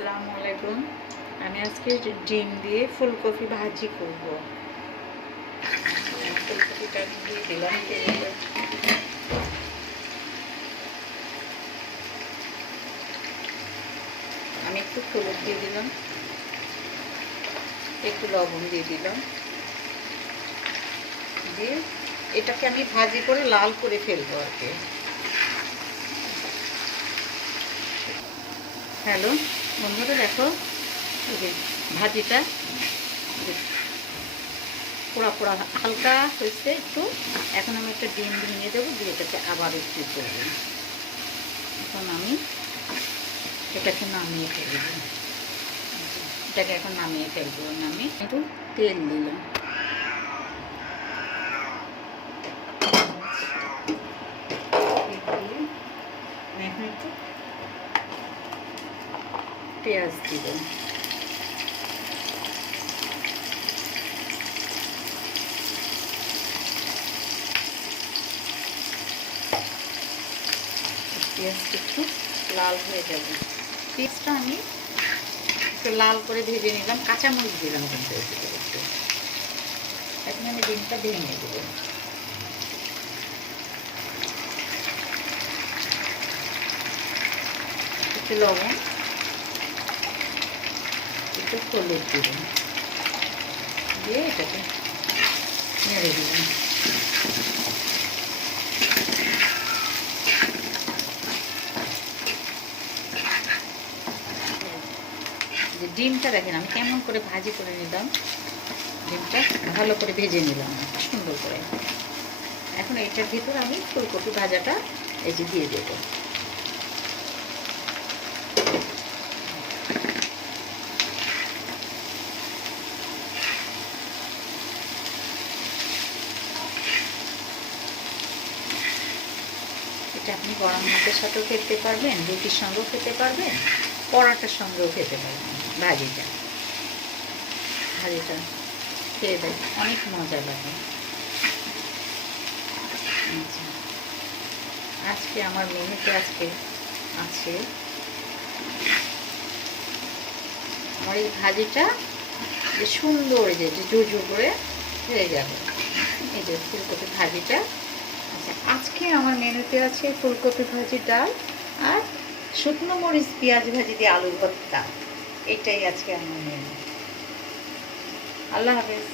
আসসালামু আলাইকুম। আমি আজকে ডিম দিয়ে ফুলকপি ভাজি করব। ফুলকপিটা দিয়ে দিলাম তেলে। আমি একটু হলুদ দিয়ে দিলাম, একটু লবণ দিয়ে দিলাম, দিয়ে এটাকে আমি ভাজি করে লাল করে ফেলবো আর কি। হ্যালো বন্ধুরা, দেখো এই যে ভাজিটা পোড়া পোড়া হালকা হয়েছে একটু। এখন আমি একটা ডিম ভেঙে দেবো, দিয়ে এটাকে আবার একটু করবো। এখন আমি এটাকে নামিয়ে ফেলব। এটাকে এখন নামিয়ে ফেলবো। আমি একটু তেল দিলাম, এখন একটু পেঁয়াজ দিব, পেঁয়াজটা একটু লাল হয়ে যাবে। পেঁয়াজটা আমি একটু লাল করে ভেজে নিলাম, কাঁচামরিচ দিলাম কিন্তু একটু। এখন আমি ডিমটা ভেঙে দেবো। একটু লবণ, একটু হলুদ দিলাম, দিয়ে এটাকে নেড়ে দিলাম। যে ডিমটা দেখেন আমি কেমন করে ভাজি করে নিলাম, ডিমটা ভালো করে ভেজে নিলাম সুন্দর করে। এখন এটার ভিতর আমি ফুলকপি ভাজাটা এই যে দিয়ে দেবো। এটা আপনি গরম ভাতের সাথেও খেতে পারবেন, রুটির সঙ্গেও খেতে পারবেন, পরোটার সঙ্গেও খেতে পারবেন। ভাজিটা খেয়ে দেয়, অনেক মজা লাগে। আচ্ছা, আজকে আমার মেনুতে আছে আমার এই ভাজিটা যে সুন্দর যে জুজু করে হয়ে যাবে। এই যে ফুলকপি ভাজিটা। আচ্ছা, আজকে আমার মেনুতে আছে ফুলকপি ভাজি, ডাল আর শুকনো মরিচ পেঁয়াজ ভাজি দিয়ে আলু ভর্তা। এটাই আজকে আমার মেনু। আল্লাহ হাফেজ।